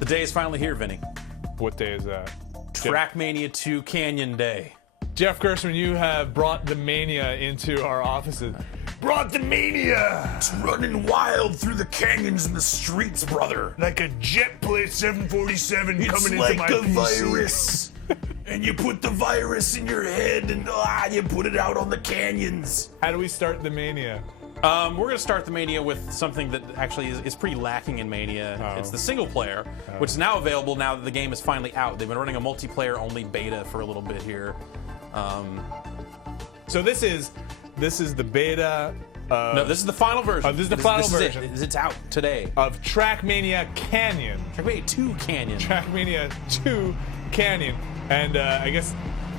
The day is finally here, Vinny. What day is that? TrackMania 2 Canyon Day. Jeff Gerstmann, you have brought the Mania into our offices. Brought the Mania! It's running wild through the canyons and the streets, brother. Like a jet plane 747 It's coming like into my a PC. virus. And you put the virus in your head and you put it out on the canyons. How do we start the Mania? We're going to start the Mania with something that actually is pretty lacking in Mania. Oh. It's the single player, which is now available now that the game is finally out. They've been running a multiplayer-only beta for a little bit here. So this is the beta. No, this is the final version. This is the final version. It's out today. Of TrackMania Canyon. TrackMania 2 Canyon. TrackMania 2 Canyon. And I guess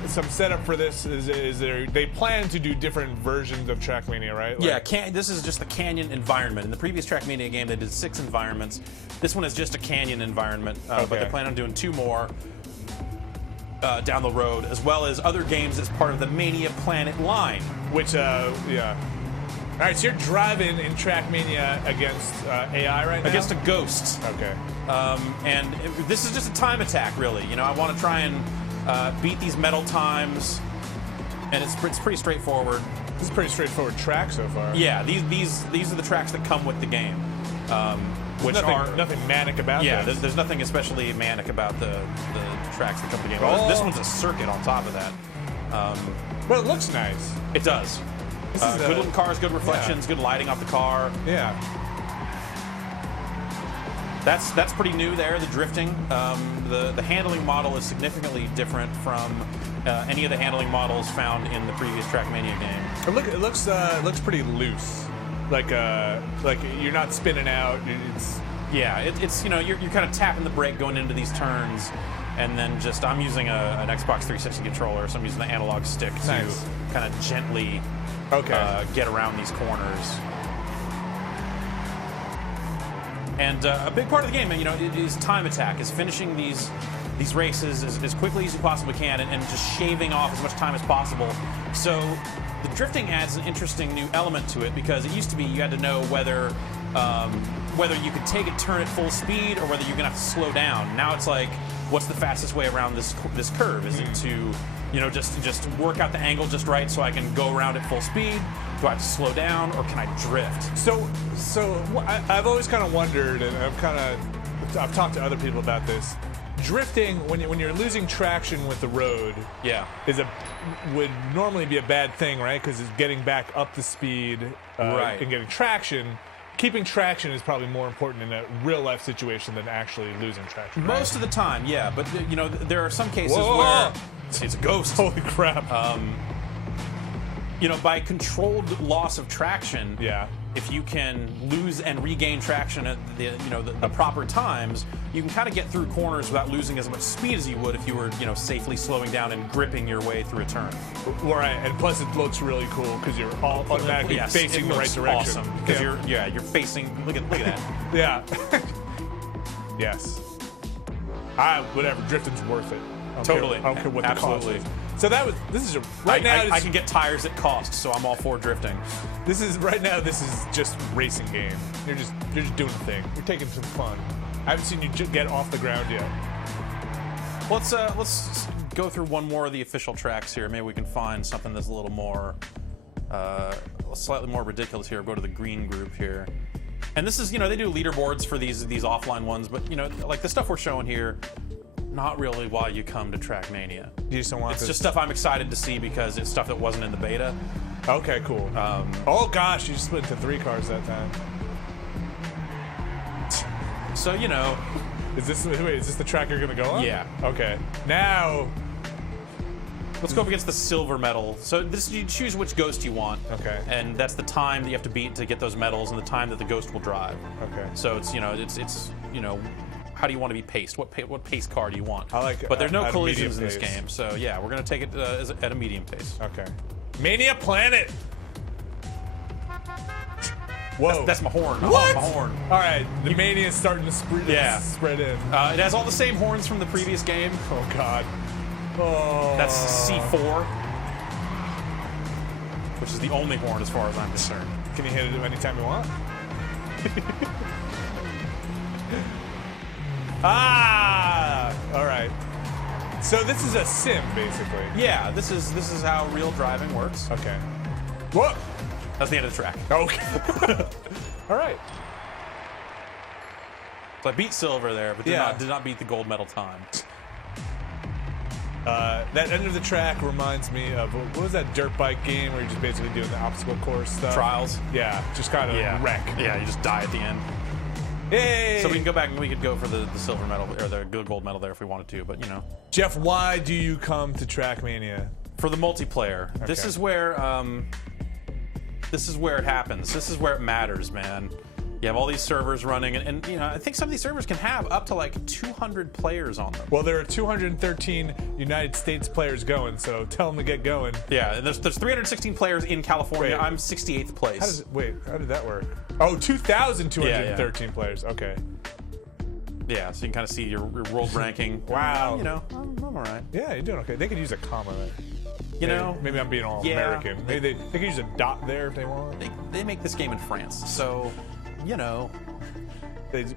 some setup for this is they plan to do different versions of TrackMania, right? Like, Yeah, this is just the canyon environment. In the previous TrackMania game, they did 6 environments. This one is just a canyon environment, but they plan on doing 2 more down the road, as well as other games as part of the Mania Planet line. Which, yeah. All right, so you're driving in TrackMania against AI right now? Against a ghost. Okay. And this is just a time attack, really. You know, I want to try and beat these medal times, and it's pretty straightforward. This is a pretty straightforward track so far. Yeah, these are the tracks that come with the game, which nothing manic about yeah. this. There's nothing especially manic about the tracks that come with the game. Oh. This one's a circuit on top of that. But it looks nice. It does. Good looking cars, good reflections, good lighting off the car. Yeah. That's pretty new there, the drifting. The handling model is significantly different from any of the handling models found in the previous TrackMania game. It looks pretty loose. Like you're not spinning out. It's it's you know, you're kind of tapping the brake going into these turns, and then just I'm using an Xbox 360 controller, so I'm using the analog stick to kind of gently get around these corners. And a big part of the game, you know, is time attack, is finishing these races as quickly as you possibly can, and just shaving off as much time as possible. So the drifting adds an interesting new element to it, because it used to be you had to know whether you could take a turn at full speed or whether you're gonna have to slow down. Now it's like, what's the fastest way around this curve? Is it to, you know, just work out the angle just right so I can go around at full speed? Do I have to slow down, or can I drift? So I've always kind of wondered, and I've talked to other people about this. Drifting, when you're losing traction with the road, would normally be a bad thing, right? Because it's getting back up the speed and getting traction. Keeping traction is probably more important in a real life situation than actually losing traction. Right? Most of the time, yeah, but you know, there are some cases where it's a ghost. Holy crap! You know, by controlled loss of traction, if you can lose and regain traction at the proper times, you can kind of get through corners without losing as much speed as you would if you were, you know, safely slowing down and gripping your way through a turn. Right, and plus it looks really cool because you're automatically facing the right direction. Awesome, because you're facing. Look at that. Yeah. Yes. Whatever. Drifting's worth it. Totally. I don't care what the cost is. So this is I can get tires at cost, so I'm all for drifting. This is just racing game. You're just doing a thing. You're taking some fun. I haven't seen you get off the ground yet. Let's go through one more of the official tracks here. Maybe we can find something that's a little more, slightly more ridiculous here. Go to the green group here. And this is, you know, they do leaderboards for these offline ones, but you know, like the stuff we're showing here, not really why you come to TrackMania. You just don't want It's just stuff I'm excited to see because it's stuff that wasn't in the beta. Okay, cool. Oh gosh, you split into 3 cars that time. So, you know. Is this the track you're gonna go on? Yeah. Okay. Now let's go up against the silver medal. So you choose which ghost you want. Okay. And that's the time that you have to beat to get those medals and the time that the ghost will drive. Okay. So it's, you know, how do you want to be paced? What pace car do you want? But there's no collisions in this game, so yeah, we're gonna take it at a medium pace. Okay. Mania Planet. Whoa. That's my horn. What? Oh, my horn. All right, the Mania is starting to spread in. It has all the same horns from the previous game. Oh God. Oh. That's C4, which is the only horn as far as I'm concerned. Can you hit it anytime you want? Ah! All right. So this is a sim, basically. Yeah, this is how real driving works. Okay. Whoa! That's the end of the track. Okay. All right. So I beat silver there, but did not beat the gold medal time. That end of the track reminds me of, what was that dirt bike game where you're just basically doing the obstacle course stuff? Trials. Yeah, just kind of wreck. Yeah, you just die at the end. Yay! So we can go back and we could go for the silver medal or the gold medal there if we wanted to, but Jeff, why do you come to TrackMania? For the multiplayer. Okay. This is where it happens. This is where it matters, man. You have all these servers running, and I think some of these servers can have up to like 200 players on them. Well, there are 213 United States players going, so tell them to get going. Yeah, and there's 316 players in California. Wait. I'm 68th place. How did that work? Oh, 2,213 players. Okay. Yeah, so you can kind of see your world ranking. Wow. I'm all right. Yeah, you're doing okay. They could use a comma there. Maybe I'm being all American. Maybe they could use a dot there if they want. They make this game in France, so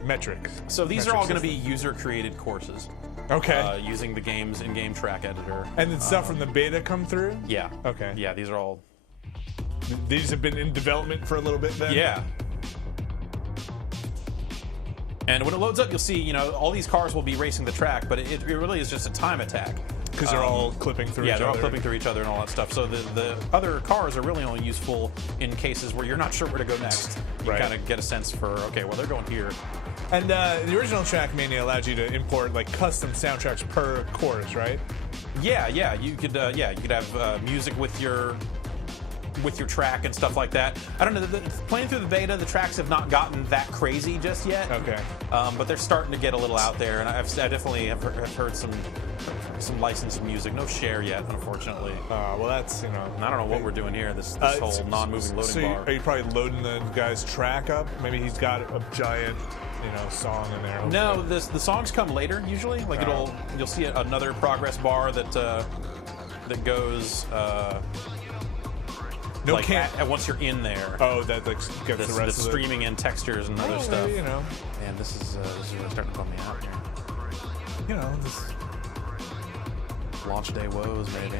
metrics. So these are all going to be user-created courses. Okay. Using the game's in-game track editor. And then stuff from the beta come through? Yeah. Okay. Yeah, these are all. These have been in development for a little bit then? Yeah. And when it loads up, you'll see, all these cars will be racing the track, but it really is just a time attack. Because they're all clipping through each other. Yeah, they're all clipping through each other and all that stuff. So the other cars are really only useful in cases where you're not sure where to go next. You kind of get a sense for, okay, well, they're going here. And the original TrackMania allowed you to import like custom soundtracks per course, right? Yeah. You could have music with your track and stuff like that. I don't know. Playing through the beta, the tracks have not gotten that crazy just yet. Okay. But they're starting to get a little out there, and I definitely have heard some licensed music. No share yet, unfortunately. Well, that's I don't know what we're doing here. This whole non-moving loading bar. Are you probably loading the guy's track up? Maybe he's got a giant, song in there. No, the songs come later usually. Like you'll see another progress bar that goes. Once you're in there. Oh, that like gets the rest of it. Streaming in textures and other stuff. Maybe, And this is really starting to bum me out here. This launch day woes, maybe.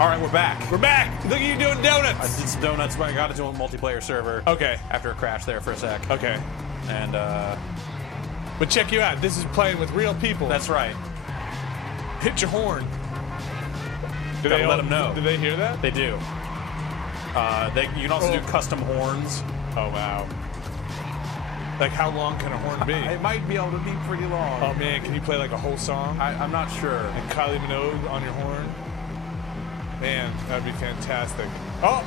All right, we're back. We're back. Look at you doing donuts. I did some donuts, but I got into a multiplayer server. Okay. After a crash there for a sec. Okay. And but check you out. This is playing with real people. That's right. Hit your horn. Do they let them know? Do they hear that? They do. You can also do custom horns. Oh, wow. Like, how long can a horn be? It might be able to be pretty long. Oh, man, can you play, like, a whole song? I'm not sure. And Kylie Minogue on your horn? Man, that'd be fantastic. Oh!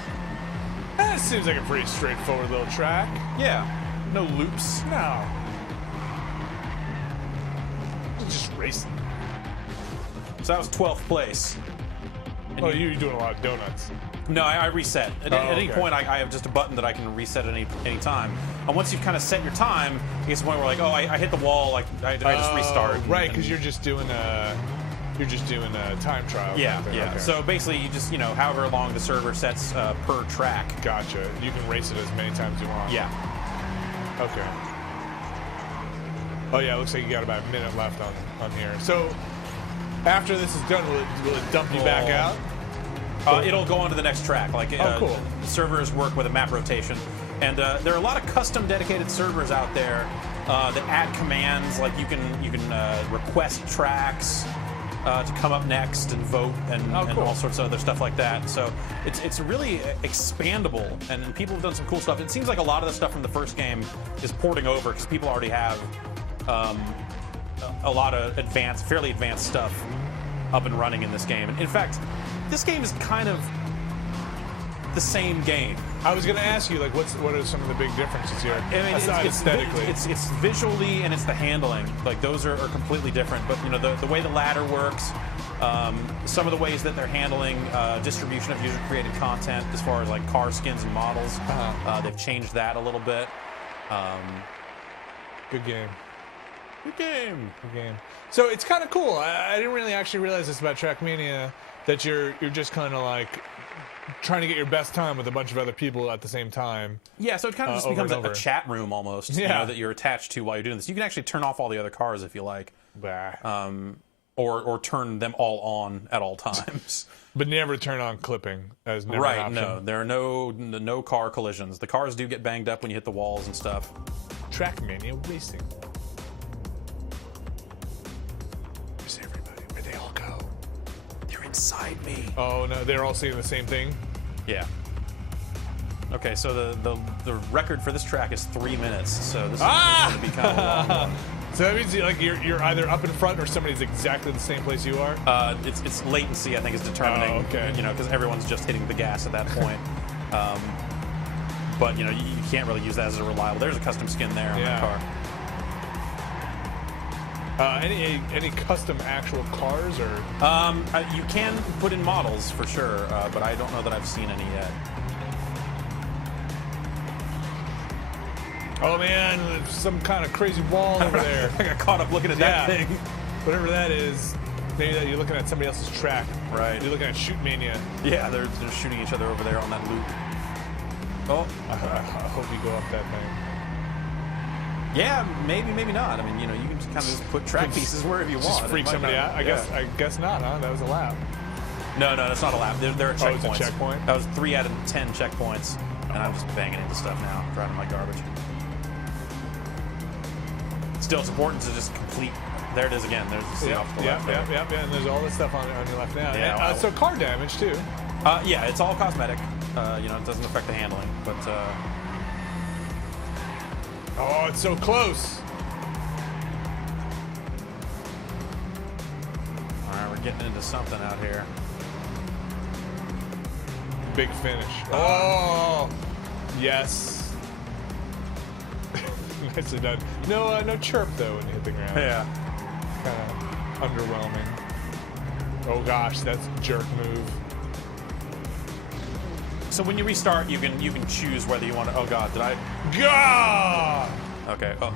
That seems like a pretty straightforward little track. Yeah. No loops. No. Just racing. So that was 12th place. And you're doing a lot of donuts. No, I reset. At any point, I have just a button that I can reset at any time. And once you've kind of set your time, it gets to the point where I hit the wall, I just restart. Right, because you're just doing a time trial. Yeah. Okay. So basically, you just however long the server sets per track. Gotcha. You can race it as many times as you want. Yeah. Okay. Oh yeah, it looks like you got about a minute left on here. So after this is done, will it dump you back out? It'll go on to the next track. Cool. Servers work with a map rotation. And there are a lot of custom dedicated servers out there that add commands. Like you can request tracks to come up next and vote and all sorts of other stuff like that. So it's really expandable, and people have done some cool stuff. It seems like a lot of the stuff from the first game is porting over because people already have a lot of fairly advanced stuff up and running in this game. And in fact, this game is kind of the same game. I was going to ask you, what are some of the big differences here? Aside aesthetically, it's visually and it's the handling. Like those are completely different. But the way the ladder works, some of the ways that they're handling distribution of user-created content, as far as like car skins and models, they've changed that a little bit. Good game. Good game. Good game. So it's kind of cool. I didn't really actually realize this about TrackMania, that you're just kind of like trying to get your best time with a bunch of other people at the same time. Yeah, so it kind of just becomes a chat room almost, yeah. you know, that you're attached to while you're doing this. You can actually turn off all the other cars if you like, or turn them all on at all times. But never turn on clipping as never right. an option. No, there are no car collisions. The cars do get banged up when you hit the walls and stuff. TrackMania Racing. Where's everybody? Where'd they all go? They're inside me. Oh no, they're all saying the same thing. Yeah. Okay, so the record for this track is 3 minutes. So this is going to be kind of a long one. So that means like you're either up in front or somebody's exactly the same place you are. It's latency, I think, is determining. Oh, okay. You know, because everyone's just hitting the gas at that point. But you know, you can't really use that as a reliable. There's a custom skin there on that car. Any custom actual cars or? You can put in models for sure, but I don't know that I've seen any yet. Oh man, there's some kind of crazy wall over there. I got caught up looking at that thing. Whatever that is, maybe that you're looking at somebody else's track. Right. You're looking at Shoot Mania. Yeah, they're shooting each other over there on that loop. Oh, I hope you go up that thing. Yeah, maybe not. I mean, you know, you can just kind of just put track pieces wherever you want. Just freak somebody out. I guess not, huh? That was a lap. No, that's not a lap. There are checkpoints. Oh, it's a checkpoint? That was 3 out of 10 checkpoints, and I'm just banging into stuff now, driving like garbage. Still, it's important to just complete. There it is again. There's the scene off the left. Yeah. And there's all this stuff on your left now. Yeah. So car damage too. Yeah, it's all cosmetic. You know, it doesn't affect the handling, but. Oh, it's so close. All right, we're getting into something out here. Big finish. Oh, yes. Nicely done. No chirp though when you hit the ground. Yeah. Kind of underwhelming. Oh gosh, that's a jerk move. So when you restart, you can choose whether you want to. Oh God, did I? God. Okay. Oh.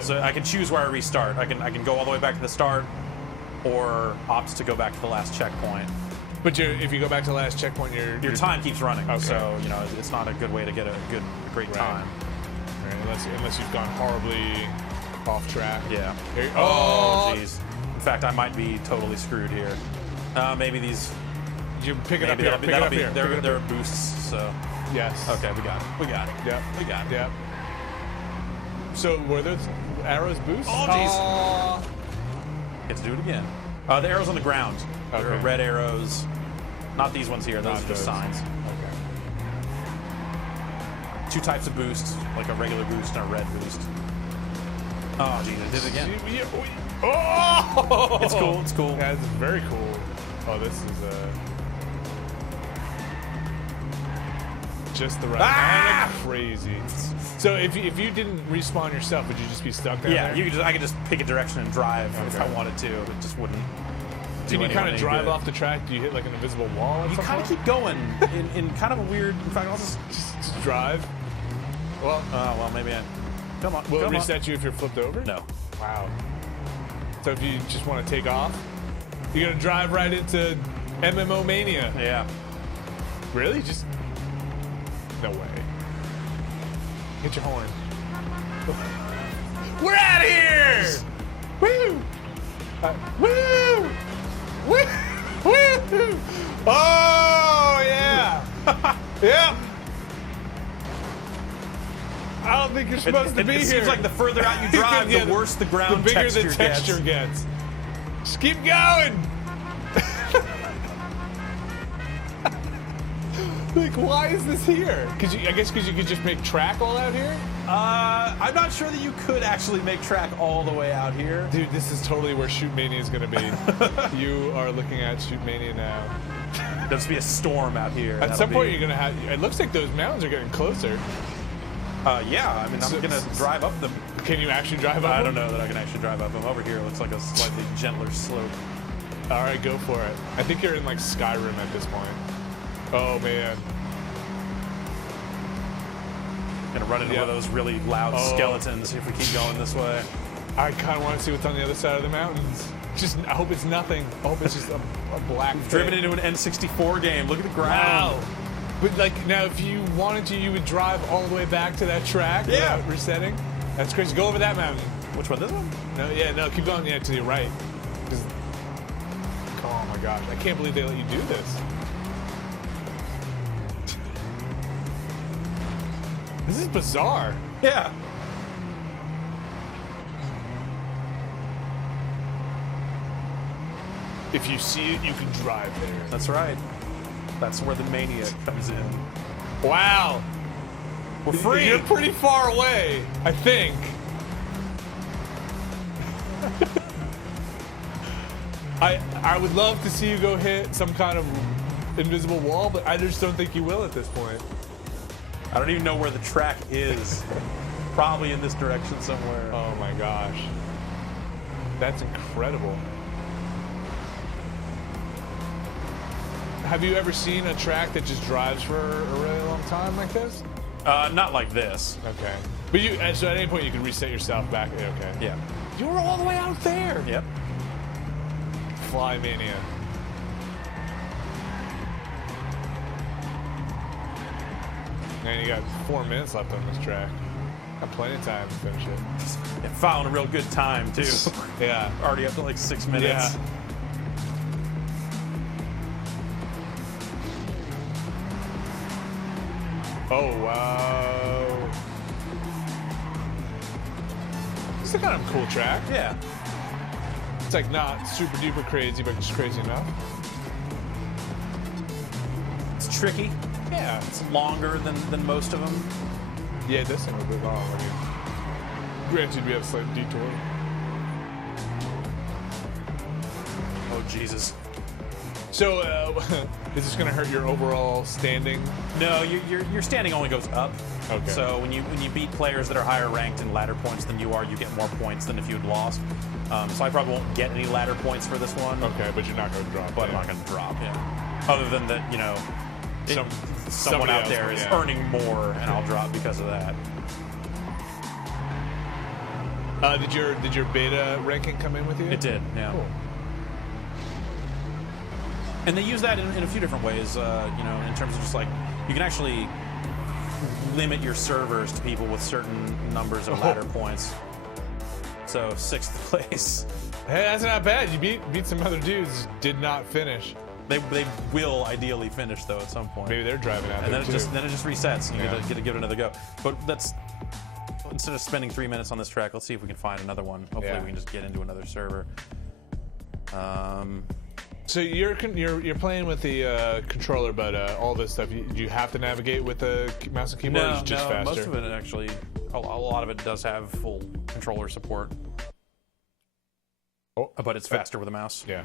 So I can choose where I restart. I can go all the way back to the start, or opt to go back to the last checkpoint. But if you go back to the last checkpoint, your time keeps running. Okay. So you know it's not a good way to get a great time. Right, unless you've gone horribly off track. Yeah. Oh, jeez. In fact, I might be totally screwed here. Maybe these. You pick it up here. Pick it up here. There are boosts. So. Yes. Okay, we got it. Yep. We got it. Yep. So were those arrows boosts? Oh, jeez. Get to do it again. The arrows on the ground. Okay. There are red arrows. Not these ones here. Those are just signs. Okay. 2 types of boosts, like a regular boost and a red boost. Oh, geez, I did it again. Oh! It's cool. It's cool. Yeah, it's very cool. Oh, this is just the right. Crazy. So if you didn't respawn yourself, would you just be stuck there? Yeah, I could just pick a direction and drive if I wanted to. It just wouldn't. Can you kind of drive off the track? Do you hit like an invisible wall? You kind of keep going in kind of a weird. In fact, I'll just drive. Well, maybe I. Come on. Will it reset you if you're flipped over? No. Wow. So if you just want to take off, you're gonna drive right into MMO Mania. Yeah. Really? Just no way. Hit your horn. We're out of here! Woo! Woo! Woo! Woo! Oh yeah! Yep. I don't think you're supposed to be here. It seems like the further out you drive, the worse the ground the bigger texture the texture gets. Just keep going. Like, why is this here? I guess because you could just make track all out here? I'm not sure that you could actually make track all the way out here. Dude, this is totally where Shoot Mania is going to be. You are looking at Shoot Mania now. There'll just be a storm out here. At some point, you're going to have... It looks like those mountains are getting closer. Yeah, I mean, I'm going to drive up them. Can you actually drive up them? I don't know that I can actually drive up them. Over here, it looks like a slightly gentler slope. All right, go for it. I think you're in, like, Skyrim at this point. Oh, man. Gonna run into one of those really loud skeletons if we keep going this way. I kind of want to see what's on the other side of the mountains. Just, I hope it's nothing. I hope it's just a black thing. Driven into an N64 game. Look at the ground. Wow. But like now, if you wanted to, you would drive all the way back to that track without resetting. That's crazy. Go over that mountain. Which one? This one? No, yeah, no, keep going. Yeah, to the right. Oh my gosh, I can't believe they let you do this. This is bizarre. Yeah. If you see it, you can drive there. That's right. That's where the Mania comes in. Wow. We're free. You're pretty far away, I think. I would love to see you go hit some kind of invisible wall, but I just don't think you will at this point. I don't even know where the track is. Probably in this direction somewhere. Oh my gosh. That's incredible. Have you ever seen a track that just drives for a really long time like this? Not like this. Okay. But you, so at any point you can reset yourself back. Okay. Yeah. You were all the way out there. Yep. Fly Mania. Man, you got 4 minutes left on this track. Got plenty of time to finish it. And found a real good time too. Yeah. Already up to like 6 minutes. Yeah. Oh, wow. This is kind of a cool track. Yeah. It's like not super duper crazy, but just crazy enough. It's tricky. Yeah. It's longer than most of them. Yeah, this thing was a bit long. I mean, granted, we have a slight detour. Oh, Jesus. So, is this going to hurt your overall standing? No, your standing only goes up. Okay. So when you beat players that are higher ranked in ladder points than you are, you get more points than if you had lost. So I probably won't get any ladder points for this one. Okay, but you're not going to drop. But I'm not going to drop. Yeah. Other than that, you know, someone out there is earning more, and I'll drop because of that. Did your beta ranking come in with you? It did. Yeah. Cool. And they use that in a few different ways, you know, in terms of just like, you can actually limit your servers to people with certain numbers of ladder points. So 6th place. Hey, that's not bad. You beat some other dudes, did not finish. They will ideally finish though at some point. Maybe they're driving out and there then it just resets. And you get to give it another go. But instead of spending 3 minutes on this track, let's see if we can find another one. Hopefully we can just get into another server. So you're playing with the controller, but all this stuff, do you have to navigate with the mouse and keyboard? Or is it just faster? Most of it actually, a lot of it does have full controller support. Oh, but it's faster with a mouse. Yeah.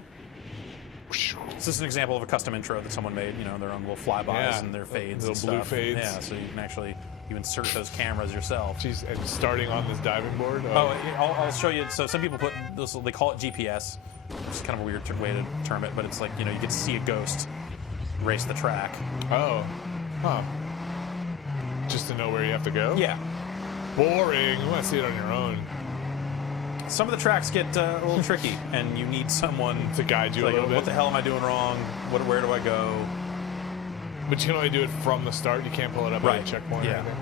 This is an example of a custom intro that someone made. You know, their own little flybys and their fades and little blue stuff. fades. Yeah, so you can actually insert those cameras yourself. Jeez, and starting on this diving board. I'll show you. So some people put this. They call it GPS. It's kind of a weird way to term it, but it's like, you know, you get to see a ghost race the track. Oh. Huh. Just to know where you have to go? Yeah. Boring. You want to see it on your own. Some of the tracks get a little tricky, and you need someone to guide you a little bit. What the hell am I doing wrong? Where do I go? But you can only do it from the start. You can't pull it up at a checkpoint or anything.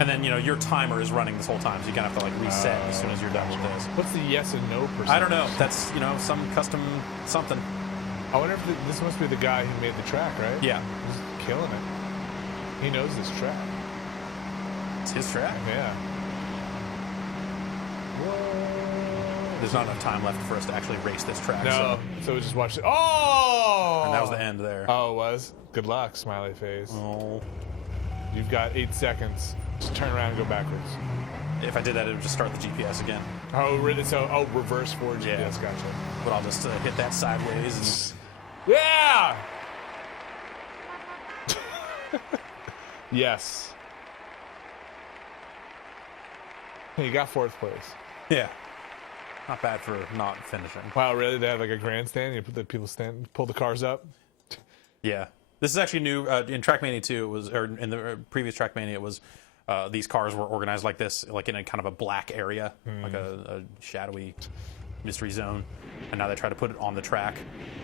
And then, you know, your timer is running this whole time, so you kind of have to, like, reset as soon as you're done with this. What's the yes and no percentage? I don't know. That's, you know, some custom something. I wonder if this must be the guy who made the track, right? Yeah. He's killing it. He knows this track. It's his track? Yeah. Whoa. There's not enough time left for us to actually race this track. No. So we just watched it. Oh! And that was the end there. Oh, it was? Good luck, smiley face. Oh. You've got 8 seconds. Just turn around and go backwards. If I did that, it would just start the GPS again. Oh, so reverse forward GPS. Yeah. Gotcha. But I'll just hit that sideways and... Yeah! Yes. Hey, you got 4th place. Yeah. Not bad for not finishing. Wow, really? They have like a grandstand? You put the people pull the cars up? Yeah. This is actually new. In TrackMania 2, it was, or in the previous TrackMania, it was these cars were organized like this, like in a kind of a black area, like a shadowy mystery zone, and now they try to put it on the track.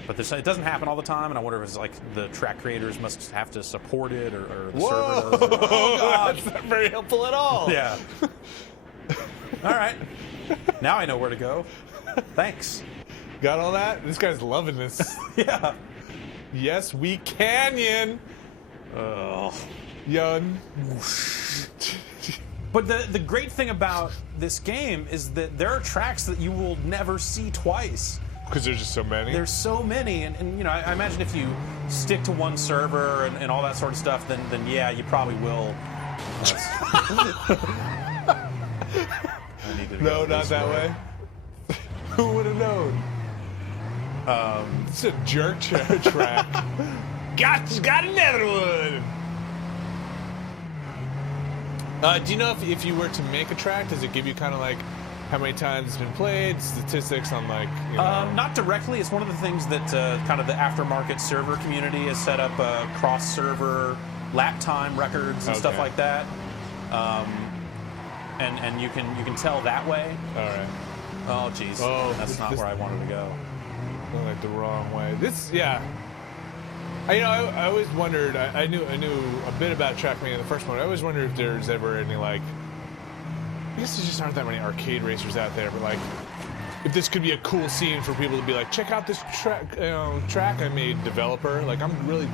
But it doesn't happen all the time, and I wonder if it's like the track creators must have to support it, or the server does. Oh, God. That's not very helpful at all. Yeah. All right. Now I know where to go. Thanks. Got all that? This guy's loving this. Yeah. Yes, we canyon. Young. But the great thing about this game is that there are tracks that you will never see twice. Because there's just so many? There's so many, and you know, I imagine if you stick to one server and all that sort of stuff, then yeah, you probably will. No, not that way. Who would have known? It's a jerk track. Got another one. Do you know if you were to make a track, does it give you kind of like how many times it's been played, statistics on like, you know? Not directly. It's one of the things that kind of the aftermarket server community has set up cross-server lap time records and stuff like that. And you can tell that way. All right. Oh, jeez. Oh, that's not where I wanted to go. Going like the wrong way. Yeah. I always wondered. I knew a bit about TrackMania, the first one. I always wondered if there's ever any like. I guess there just aren't that many arcade racers out there, but like, if this could be a cool scene for people to be like, check out this track I made, developer. Like, I'm really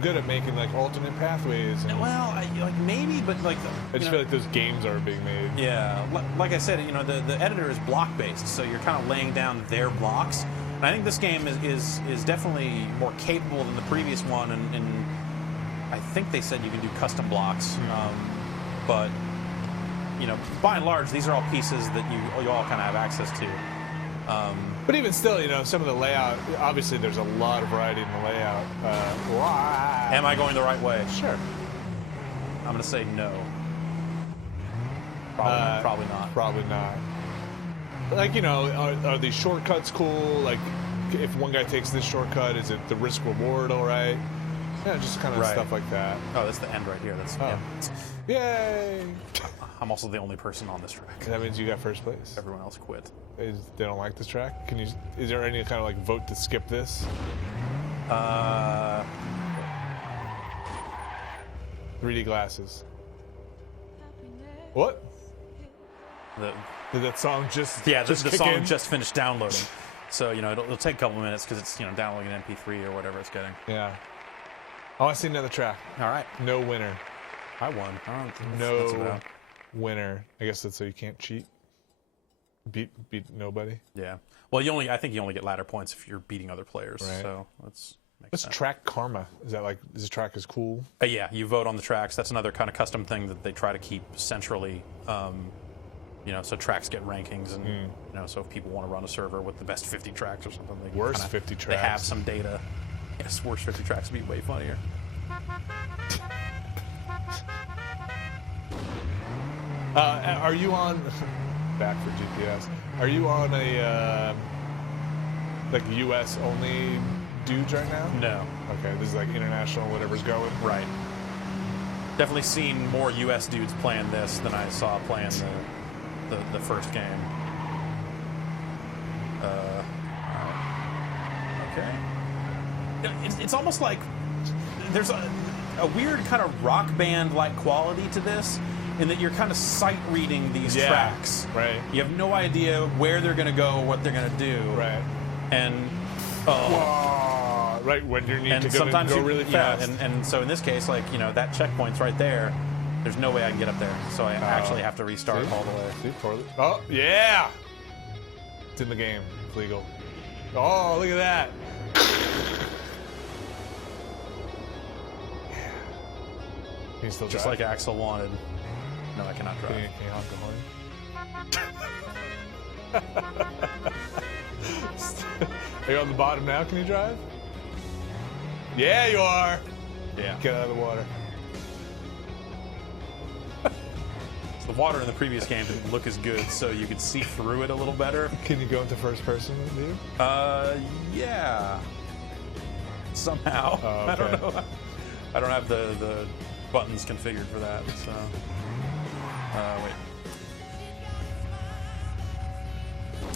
good at making like alternate pathways. And well, maybe, but like, I just feel like those games are being made. Yeah, like I said, you know, the editor is block based, so you're kind of laying down their blocks. And I think this game is definitely more capable than the previous one, and I think they said you can do custom blocks, but you know, by and large, these are all pieces that you all kind of have access to. But even still, you know, some of the layout, obviously there's a lot of variety in the layout. Am I going the right way? Sure. I'm going to say no. Probably not. Probably not. Like, you know, are these shortcuts cool? Like, if one guy takes this shortcut, is it the risk reward all right? Yeah, just kind of stuff like that. Oh, that's the end right here. Yay! I'm also the only person on this track. That means you got first place. Everyone else quit. They don't like this track? Is there any kind of like vote to skip this? 3D glasses. What? Did that song just the song in? just finished downloading. So, you know, it'll take a couple of minutes because it's, you know, downloading an MP3 or whatever it's getting. Yeah. Oh, I see another track. All right. No winner. I won. I don't think no that's winner. I guess that's so you can't cheat. Beat nobody. Yeah. Well, I think you only get ladder points if you're beating other players. Right. So what's track karma? Is the track is cool? Yeah, you vote on the tracks. That's another kind of custom thing that they try to keep centrally. You know, so tracks get rankings, and you know, so if people want to run a server with the best 50 tracks or something, they 50 tracks. They have some data. Yes, worst 50 tracks would be way funnier. Are you on? Back for GPS. Are you on a like U.S. only dudes right now? No. Okay, this is like international, whatever's going. Right. Definitely seen more U.S. dudes playing this than I saw playing the first game. Okay. It's almost like there's a weird kind of rock band-like quality to this, in that you're kind of sight reading these tracks. Right. You have no idea where they're going to go, what they're going to do. Right. And right when you need to sometimes go really fast. Yeah, and so in this case, like, you know, that checkpoint's right there. There's no way I can get up there, so I actually have to restart all the way. Oh, yeah! It's in the game. It's legal. Oh, look at that. Can you still Just drive? like Axel wanted. No, I cannot drive. Can you honk the horn? Are you on the bottom now? Can you drive? Yeah, you are. Yeah. Get out of the water. The water in the previous game didn't look as good, so you could see through it a little better. Can you go into first person view? Yeah. Somehow. Oh, okay. I don't know. I don't have the buttons configured for that, so. Wait.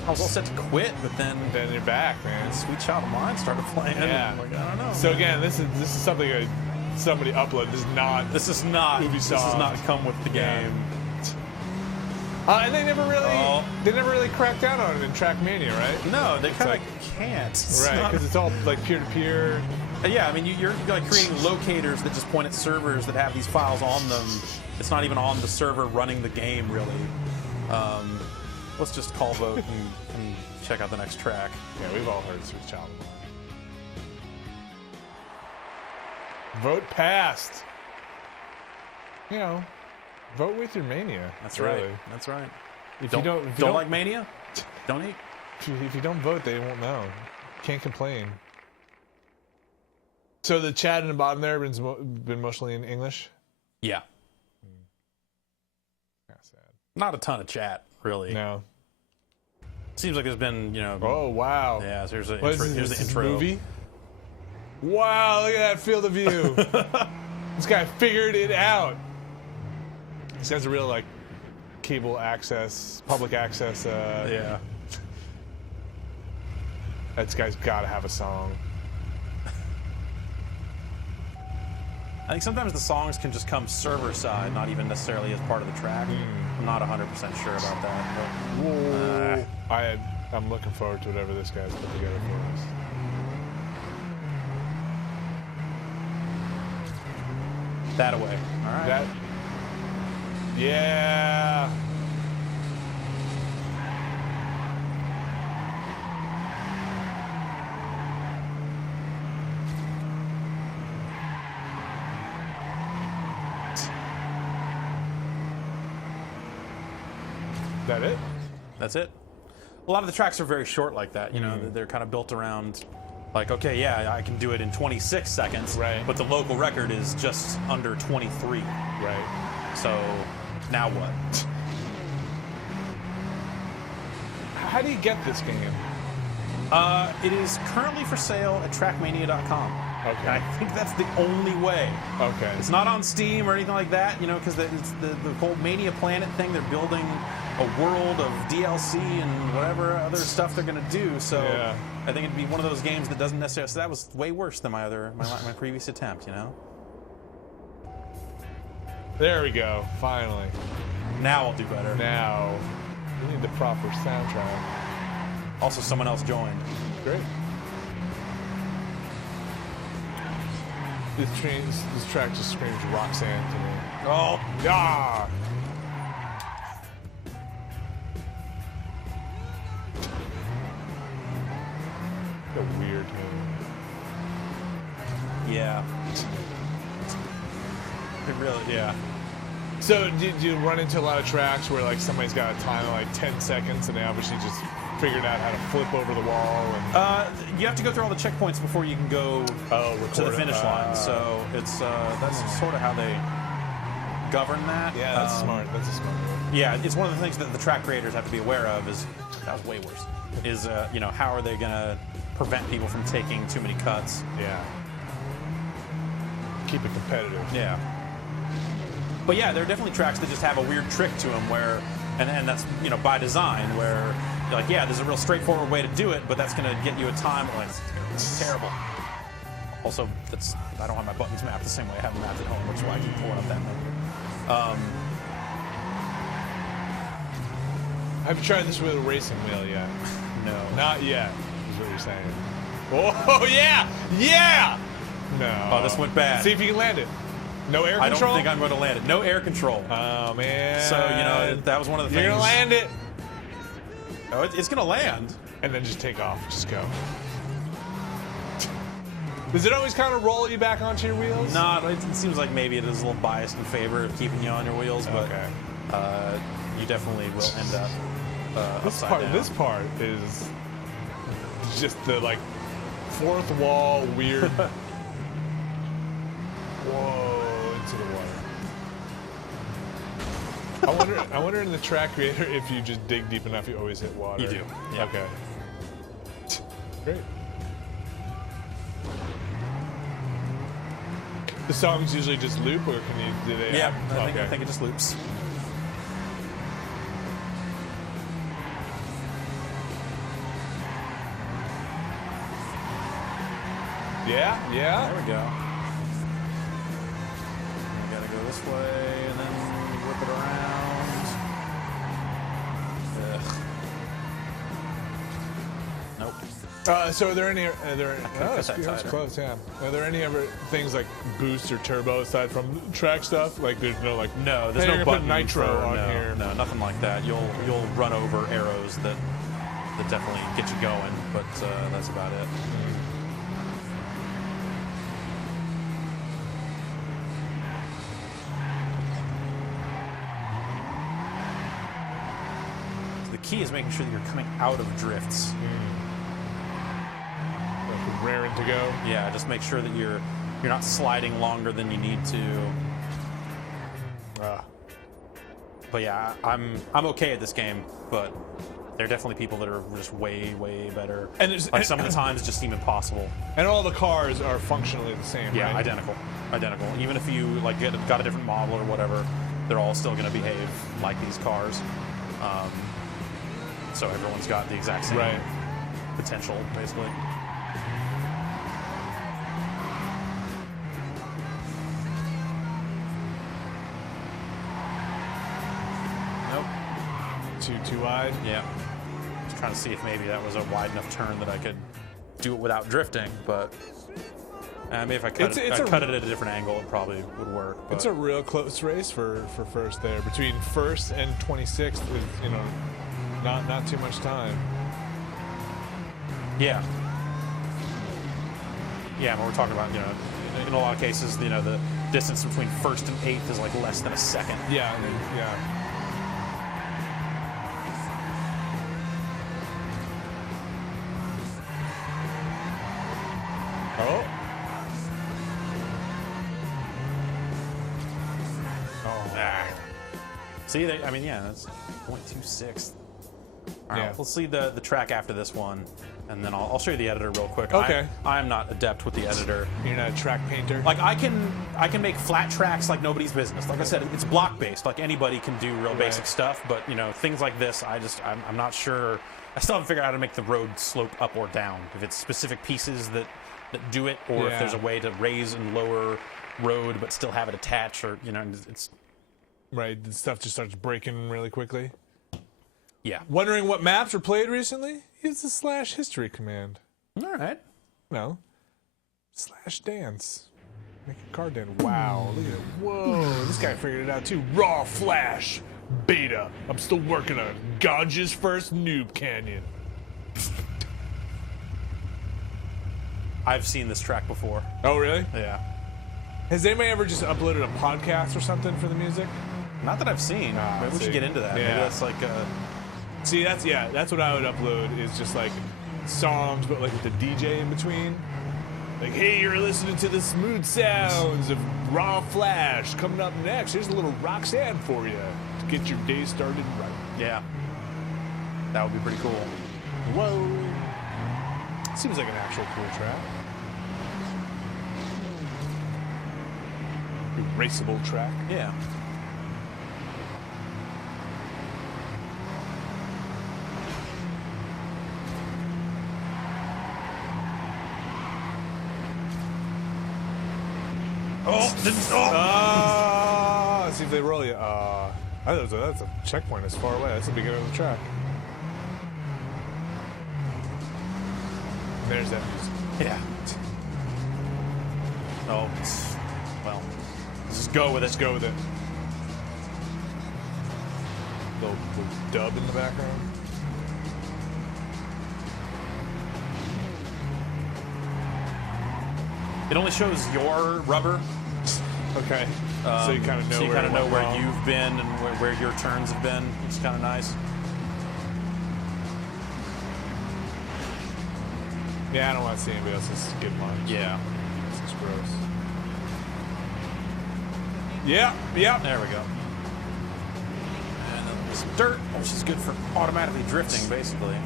I was all set to quit, but then Then you're back, man. Sweet Child of Mine started playing. Yeah. I'm like, I don't know. So again, this is something somebody uploaded. This is not Ubisoft. This does not come with the game. And they never really cracked down on it in TrackMania, right? No, they kind of like, can't. Right, because it's all like peer-to-peer. Yeah, I mean, you're like creating locators that just point at servers that have these files on them. It's not even on the server running the game, really. Let's just call vote and check out the next track. Yeah, we've all heard Sweet Child of Mine. Vote passed. You know, vote with your Mania. That's really. right. That's right. If you you don't like Mania, donate. If you don't vote, they won't know. Can't complain. So the chat in the bottom there been mostly in English? Yeah. That's sad. Not a ton of chat, really. No. Seems like there's been, Oh, wow. Yeah, so here's the What intro. is Here's this, the this intro. movie? Wow, look at that field of view. This guy figured it out. This guy's a real, like, cable access, public access. Yeah. That guy's got to have a song. I think sometimes the songs can just come server side, not even necessarily as part of the track. I'm not 100% sure about that. But, I'm looking forward to whatever this guy's put together for us. that away. All right. Yeah. That it? That's it. A lot of the tracks are very short like that. They're kind of built around, like, okay, yeah, I can do it in 26 seconds. Right. But the local record is just under 23. Right. So now what? How do you get this game? It is currently for sale at TrackMania.com. Okay. And I think that's the only way. Okay. It's not on Steam or anything like that, because it's the whole Mania Planet thing. They're building a world of DLC and whatever other stuff they're going to do. So Yeah. I think it'd be one of those games that doesn't necessarily. So that was way worse than my previous attempt. There we go. Finally. Now I'll do better. Now, we need the proper soundtrack. Also, someone else joined. Great. This track just screams Roxanne to me. Oh, Yeah. A weird tune. yeah. It really, yeah. So, did you run into a lot of tracks where like somebody's got a time of like 10 seconds and they obviously just figured out how to flip over the wall? And You have to go through all the checkpoints before you can go to the record it. finish line. So it's that's sort of how they govern that. yeah, that's smart. That's a smart move. Yeah, it's one of the things that the track creators have to be aware of. Is that was way worse. Is how are they gonna prevent people from taking too many cuts? Yeah. Keep it competitive. Yeah. But yeah, there are definitely tracks that just have a weird trick to them where, and that's by design, where you're like, yeah, there's a real straightforward way to do it, but that's gonna get you a time. Like, it's terrible. Also, I don't have my buttons mapped the same way I have them mapped at home, which is why I keep pulling up that menu. Have you tried this with a racing wheel yet? No. Not yet, is what you're saying. Oh, yeah! Yeah! No. Oh, this went bad. See if you can land it. No air control? I don't think I'm going to land it. No air control. Oh, man. So, that was one of the You're things. going to land it. Oh, it's going to land. And then just take off. Just go. Does it always kind of roll you back onto your wheels? No, it seems like maybe it is a little biased in favor of keeping you on your wheels, but Okay. You definitely will end up upside down. This part is just the, like, fourth wall weird. Whoa, into the water. I wonder in the track creator if you just dig deep enough, you always hit water. You do. Yeah. Okay. Great. The songs usually just loop, or do they? Yeah, have, I think it just loops. Yeah. There we go. We gotta go this way and then whip it around. Ugh. Nope. So are there any? cut that That's tighter. close. Yeah. Are there any other things like boost or turbo aside from track stuff? Like there's no like. No, there's hey, no you're gonna button put nitro for, on no, here. No, nothing like that. You'll run over arrows that definitely get you going, but that's about it. The key is making sure that you're coming out of drifts. Like raring to go. Yeah, just make sure that you're not sliding longer than you need to. But yeah, I'm okay at this game, but there are definitely people that are just way better. And like some of the times just seem impossible. And all the cars are functionally the same. Yeah, right? identical. Even if you like got a different model or whatever, they're all still going to behave like these cars. So everyone's got the exact same potential, basically. Too wide. Yeah. Just trying to see if maybe that was a wide enough turn that I could do it without drifting, but maybe if I cut it at a different angle, it probably would work. But. It's a real close race for first there. Between first and 26th is, not too much time. Yeah. Yeah, but we're talking about, in a lot of cases, the distance between first and eighth is like less than a second. Yeah. Oh. See, that's 0.26. All right, Yeah. let's see the track after this one, and then I'll show you the editor real quick. Okay. I'm not adept with the editor. You're not a track painter? Like I can make flat tracks like nobody's business. Like I said, it's block based. Like anybody can do real basic stuff, but things like this, I'm not sure. I still haven't figured out how to make the road slope up or down. If it's specific pieces that do it, or if there's a way to raise and lower road but still have it attach, or it's right. The stuff just starts breaking really quickly. yeah. Wondering what maps were played recently? Use the /history command. All right. No. /dance. Make a car dance. Wow. Look at it. Whoa. This guy figured it out too. Raw Flash. Beta. I'm still working on Ganja's first Noob Canyon. I've seen this track before. Oh, really? Yeah. Has anybody ever just uploaded a podcast or something for the music? Not that I've seen. Maybe we should get into that. Yeah. Maybe that's like See, that's what I would upload, is just like songs, but like with the DJ in between. Like, hey, you're listening to the smooth sounds of Raw Flash. Coming up next, here's a little Roxanne for you to get your day started right. yeah. That would be pretty cool. Whoa. Seems like an actual cool track. Raceable track. Yeah. Let's see if they roll you. That's a checkpoint. It's far away. That's the beginning of the track. And there's that music. Yeah. Oh, well, let's just go with it. Let's go with it. Little dub in the background. It only shows your rubber. Okay. So you kind of know. So you kind of know where wrong. you've been and where your turns have been. It's kind of nice. Yeah, I don't want to see anybody else's skid marks. Yeah. This is gross. Yeah. There we go. And then there's some dirt, which is good for automatically drifting, basically.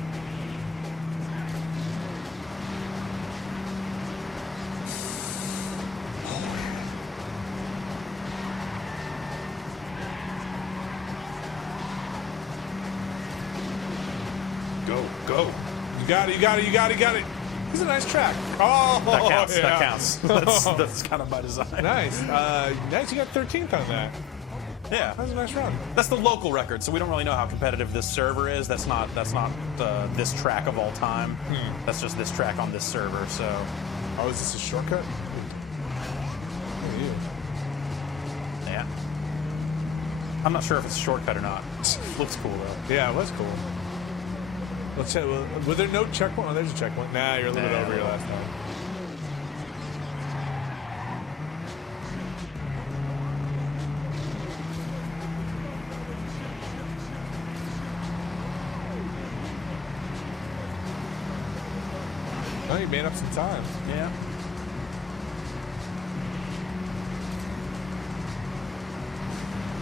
Go. You got it. This is a nice track. Oh, That counts. yeah. That counts. That's kind of by design. Nice. Nice. You got 13th on that. Yeah. That was a nice run. That's the local record, so we don't really know how competitive this server is. That's not this track of all time. That's just this track on this server. So. Oh, is this a shortcut? Look at you. Yeah. I'm not sure if it's a shortcut or not. Looks cool though. Yeah, it was cool. Let's check. Were there no checkpoint? Oh, there's a checkpoint. Nah, you're a little bit over your last time. Oh, you made up some time. Yeah.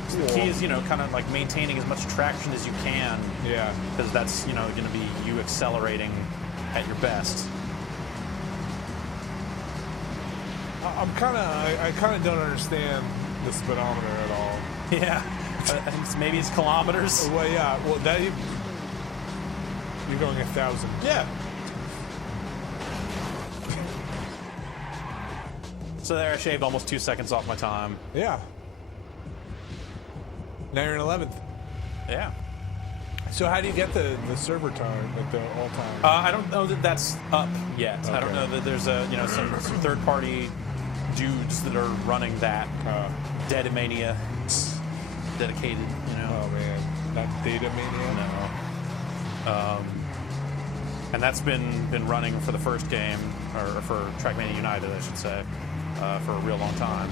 So the key is, kind of like maintaining as much traction as you can. Yeah. Because that's, going to be you accelerating at your best. I kind of don't understand the speedometer at all. Yeah. Maybe it's kilometers. Well, yeah. Well, that you're going 1,000. Yeah. So there, I shaved almost 2 seconds off my time. Yeah. Now you're in 11th. Yeah. So how do you get the server time, like the all-time? I don't know that that's up yet. Okay. I don't know that there's some third-party dudes that are running that. Dead Mania, dedicated. Oh man, not Data Mania. No. And that's been running for the first game, or for TrackMania United, I should say, for a real long time.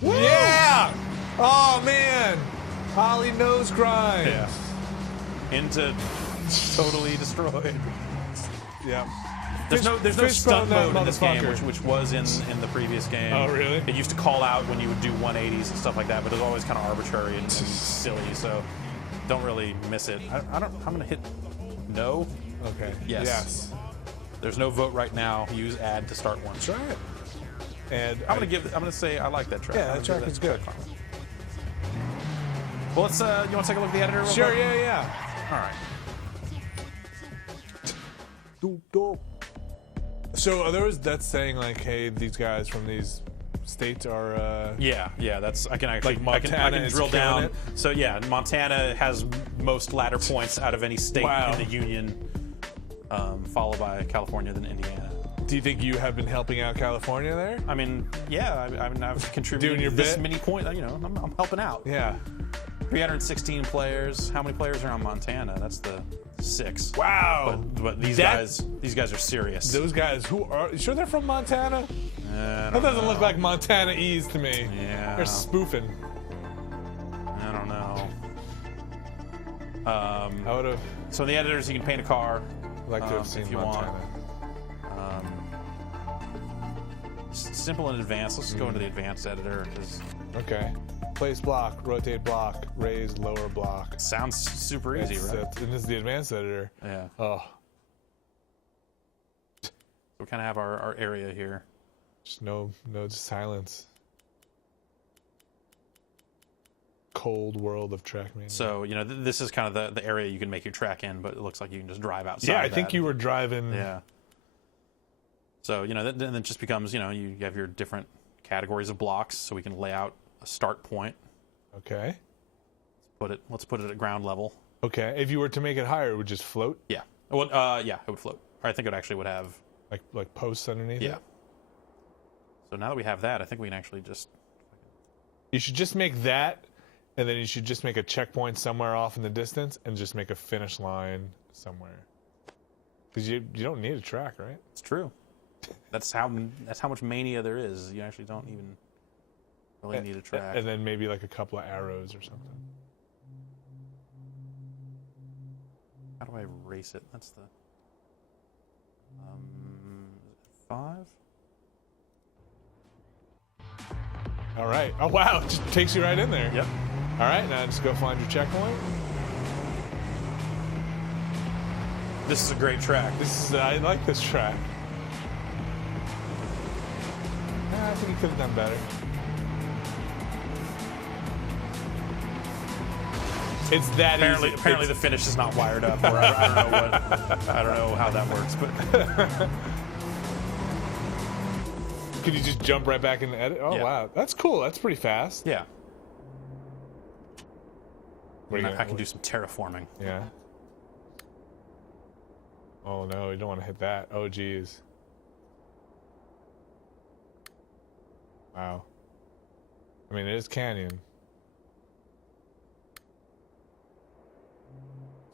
Woo! Yeah! Oh man, Holly nose grind. Yeah. Into totally destroyed. Yeah. There's no Fish stunt bone that mode in this game, motherfucker. which was in the previous game. Oh, really? It used to call out when you would do 180s and stuff like that, but it was always kind of arbitrary and silly. So don't really miss it. I'm gonna hit no. Okay. Yes. There's no vote right now. Use add to start one. Try it. And I'm gonna say I like that track. Yeah, that track is good. Well, let's. You want to take a look at the editor? Real Sure. quick? Yeah. All right. So that's saying like, hey, these guys from these states are. Yeah. That's I can actually Like Montana I can is drill killing down. it? So yeah, Montana has most ladder points out of any state Wow. in the union, followed by California, then Indiana. Do you think you have been helping out California there? I mean, yeah, I've contributed Doing your this bit? many points. I'm helping out. Yeah. 316 players. How many players are on Montana? That's the 6. Wow. But these That- guys are serious. Those guys who are you sure they're from Montana? That doesn't look like Montana-ese to me. Yeah. They're spoofing. I don't know. I would have So in the editors, you can paint a car. liked to have seen if you Montana. want. Simple and advanced. Let's just go into the advanced editor. Okay. Place block, rotate block, raise lower block. Sounds super easy, right? And this is the advanced editor. Yeah. Oh, We kind of have our area here. just no silence. Cold world of TrackMania. So, this is kind of the area you can make your track in, but it looks like you can just drive outside. Yeah, I of think that. you were driving. Yeah. So, then it just becomes, you have your different categories of blocks, so we can lay out a start point. Okay. Let's put it at ground level. Okay. If you were to make it higher, it would just float, Yeah. Well, yeah, it would float. Or I think it actually would have. like posts underneath. Yeah. It? So now that we have that, I think we can actually just. You should just make that, and then you should just make a checkpoint somewhere off in the distance, and just make a finish line somewhere. Because you don't need a track, right? It's true. That's how much mania there is. You actually don't even really need a track. And then maybe like a couple of arrows or something. How do I erase it? That's the 5. All right. Oh wow, it just takes you right in there. Yep. All right, now just go find your checkpoint. This is a great track. I like this track. I think he could have done better. It's that apparently, easy. Apparently, the finish is not wired up. Or I don't know how that works, but. Could you just jump right back in the edit? Oh, Yeah. wow. That's cool. That's pretty fast. Yeah. I can do some terraforming. Yeah. Oh, no. You don't want to hit that. Oh, geez. Wow. I mean, it is canyon.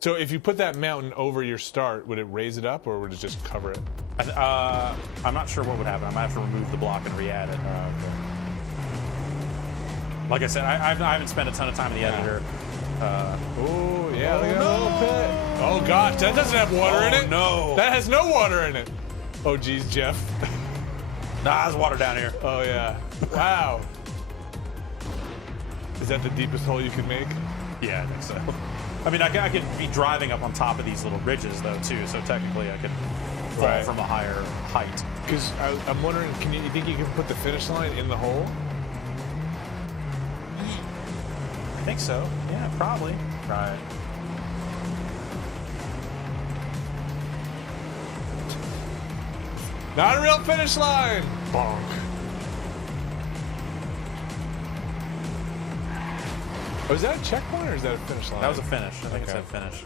So if you put that mountain over your start, would it raise it up or would it just cover it? I'm not sure what would happen. I might have to remove the block and re-add it. Okay. Like I said, I haven't spent a ton of time in the editor. Oh, yeah, look at that little pit. Oh, gosh, that doesn't have water in it. No. That has no water in it. Oh, geez, Jeff. Nah, there's water down here. Oh, yeah. Wow. Is that the deepest hole you can make? Yeah, I think so. I mean, I could be driving up on top of these little ridges, though, too, so technically I could fall from a higher height. Because I'm wondering, you think you can put the finish line in the hole? I think so. Yeah, probably. Right. Not a real finish line! Bonk. Oh, is that a checkpoint or is that a finish line? That was a finish. I think it said finish.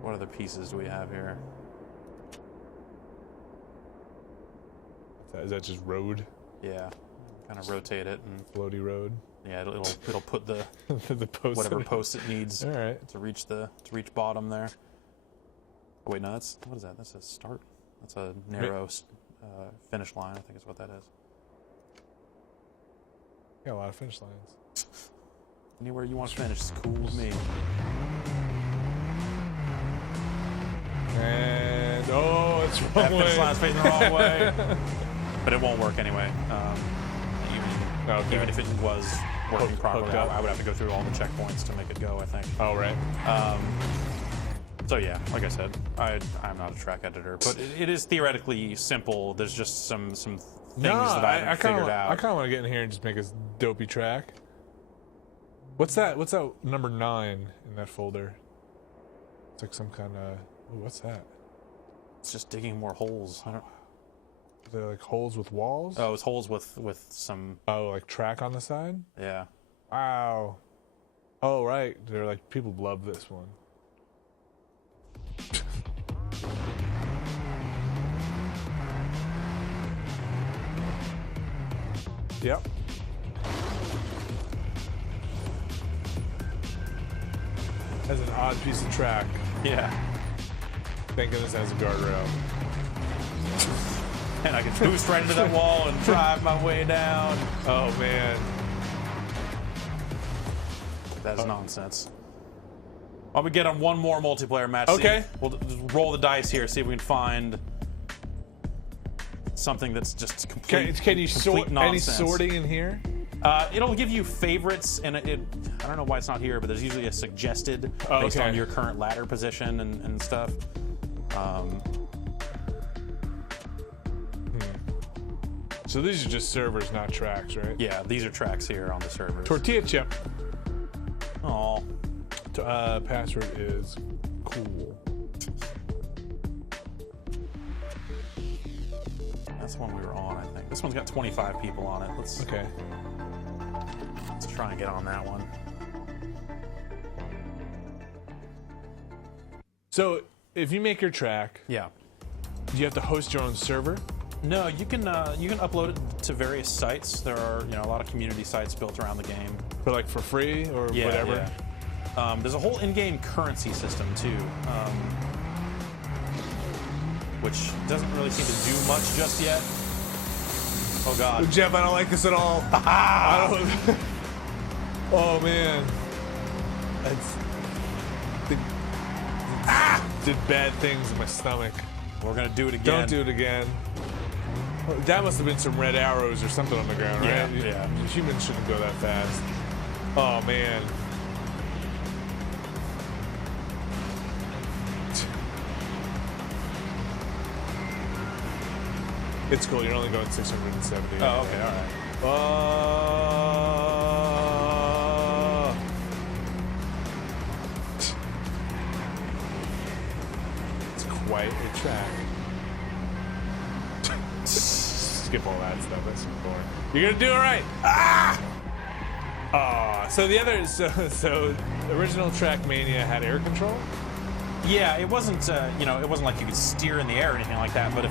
What other pieces do we have here? Is that just road? Yeah. Kind of rotate it and floaty road. Yeah, it'll put the the post whatever post it needs All right. to reach bottom there. Oh wait, no, what is that? That's a start. That's a narrow finish line. I think is what that is. Got a lot of finish lines. Anywhere you want to finish is cool with me. And it's wrong That way. finish line's facing the wrong way, but it won't work anyway. Even if it was working properly, I would have to go through all the checkpoints to make it go, I think. Oh, right. So yeah, like I said, I'm not a track editor, but it is theoretically simple. There's just some things that I haven't figured out. I kind of want to get in here and just make a dopey track. What's that? What's that number 9 in that folder? It's like some kind of... Ooh, what's that? It's just digging more holes. Are they like holes with walls? Oh, it's holes with some... Oh, like track on the side? Yeah. Wow. Oh, right. They're like, people love this one. Yep. That's an odd piece of track. Yeah. Thank goodness it has a guardrail. And I can boost right into that wall and drive my way down. Oh, man. That is nonsense. Well, we get on one more multiplayer match. Okay. We'll just roll the dice here, see if we can find something that's just complete. Can you sort any nonsense. sorting in here? It'll give you favorites, and I don't know why it's not here, but there's usually a suggested based on your current ladder position and stuff. So these are just servers, not tracks, right? Yeah, these are tracks here on the servers. Tortilla chip. Oh. Password is cool. That's the one we were on, I think. This one's got 25 people on it. Let's try and get on that one. So if you make your track, yeah, do you have to host your own server? No, you can upload it to various sites. There are a lot of community sites built around the game, but like for free or whatever. Yeah. There's a whole in-game currency system too, which doesn't really seem to do much just yet. Oh God, Jeff, I don't like this at all. I don't. Oh man, did bad things in my stomach. We're gonna do it again. Don't do it again. That must have been some red arrows or something on the ground, right? Yeah. Humans shouldn't go that fast. Oh man. It's cool. You're only going 670. Oh, okay, all right. quite a track. Skip all that stuff. That's boring. You're gonna do it right. Ah! Oh, so the other so original TrackMania had air control. Yeah, it wasn't it wasn't like you could steer in the air or anything like that. But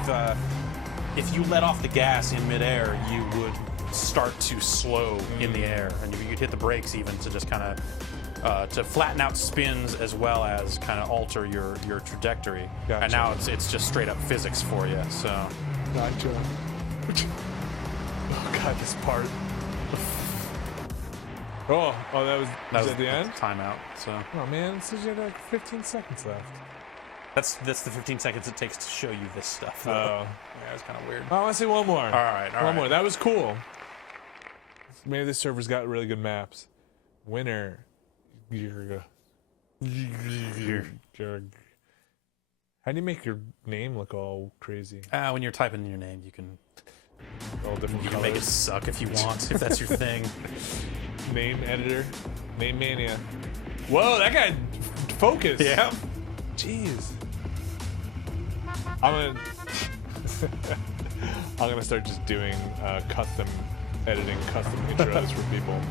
if you let off the gas in midair, you would start to slow in the air, and you'd hit the brakes even to just kind of to flatten out spins as well as kind of alter your trajectory. Gotcha. And now it's just straight up physics for you. So. Gotcha. Oh god, this part. Oh, that was at the end? Timeout. So. Oh man, it says you had like 15 seconds left. That's the 15 seconds it takes to show you this stuff. Though. Yeah, it's kind of weird. Oh, I want to see one more. All right. One more. That was cool. Maybe this server's got really good maps. Winner. How do you make your name look all crazy? When you're typing in your name, you can. All different You colors. can make it suck if you want, if that's your thing. Name editor. Name Mania. Whoa, that guy focused. Yeah. Jeez. I'm gonna start just doing custom editing, custom intros for people.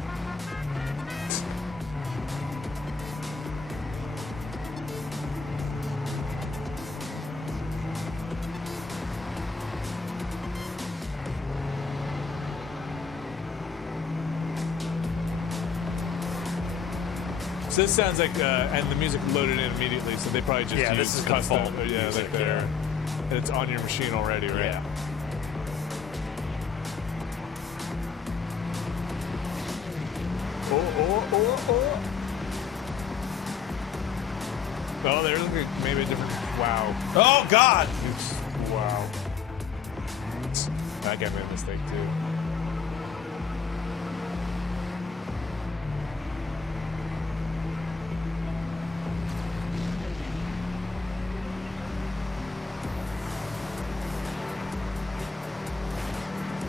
So this sounds like, and the music loaded in immediately, so they probably just use this is custom. default Yeah, music, like they're, it's on your machine already, right? Yeah. Oh, there's like maybe a different. Wow. Oh God! Wow. That guy made a mistake too.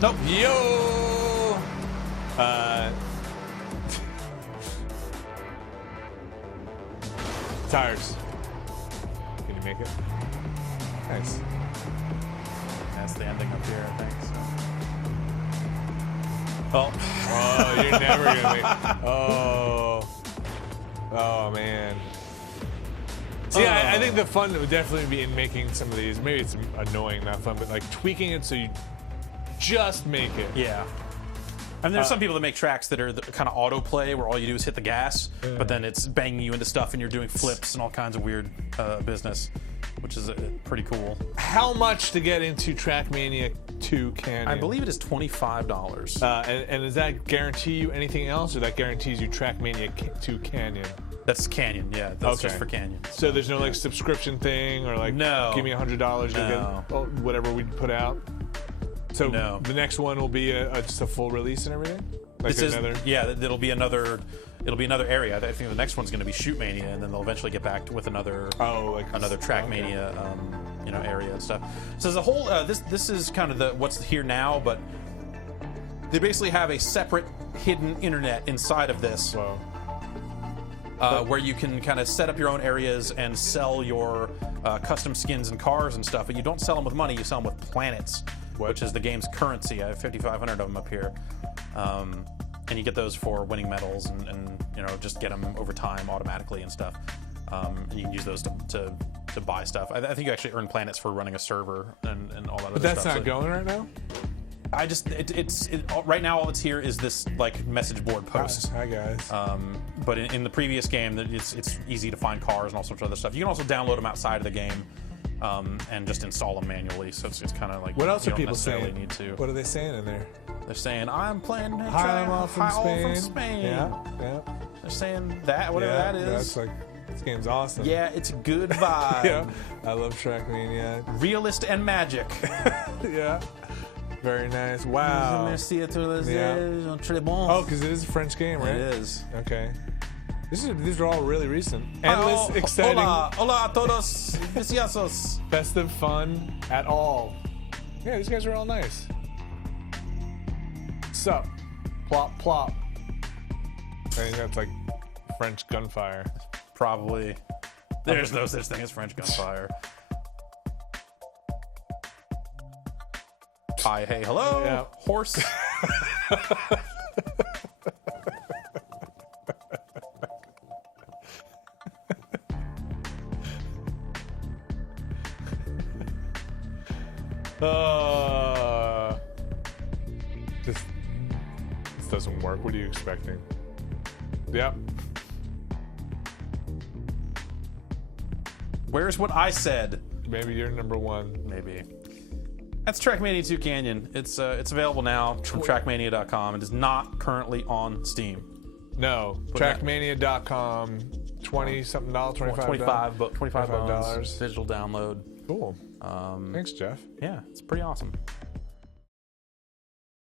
Nope. Yo! Tires. Can you make it? Nice. That's the ending up here, I think. So. Oh, you're never gonna make. Oh man. See, I think the fun would definitely be in making some of these. Maybe it's annoying, not fun, but like tweaking it so you just make it. Yeah. And there's some people that make tracks that are kind of autoplay, where all you do is hit the gas, but then it's banging you into stuff, and you're doing flips and all kinds of weird business, which is pretty cool. How much to get into TrackMania 2 Canyon? I believe it is $25. And does that guarantee you anything else, or that guarantees you TrackMania 2 Canyon? That's Canyon, yeah. That's just for Canyon. So there's no like subscription thing, or like give me $100 to get whatever we put out. So the next one will be just a full release and everything. Like it'll be another area. I think the next one's going to be Shoot Mania, and then they'll eventually get back with another TrackMania area and stuff. So there's a whole this is kind of what's here now, but they basically have a separate hidden internet inside of this. Where you can kind of set up your own areas and sell your custom skins and cars and stuff, but you don't sell them with money, you sell them with planets, which is the game's currency. I have 5,500 of them up here. And you get those for winning medals and just get them over time automatically and stuff. And you can use those to buy stuff. I think you actually earn planets for running a server and all that other stuff. But that's not going right now? Right now all that's here is this like message board posts. Hi guys. But in the previous game, it's easy to find cars and all sorts of other stuff. You can also download them outside of the game and just install them manually. So it's kind of like what else are people saying? Need to. What are they saying in there? They're saying I'm playing Hi, I'm all from Spain. Yeah. They're saying that whatever that is. That's like this game's awesome. Yeah, it's a good vibe. Yeah, I love TrackMania. Realist and magic. Yeah. Very nice. Wow. Oh, because it is a French game, right? It is. Okay. These are all really recent. Endless, exciting. Hola a todos viciosos. Festive fun at all. Yeah, these guys are all nice. Sup. Plop, plop. I think that's like French gunfire. Probably. There's no such thing as French gunfire. Hi, hey, hello, Yeah. horse. This doesn't work. What are you expecting? Yep. Where's what I said? Maybe you're number one. Maybe. That's TrackMania 2 Canyon. It's available now from TrackMania.com. It is not currently on Steam. No. TrackMania.com. $20-something, $25. $25 digital download. Cool. Thanks, Jeff. Yeah, it's pretty awesome.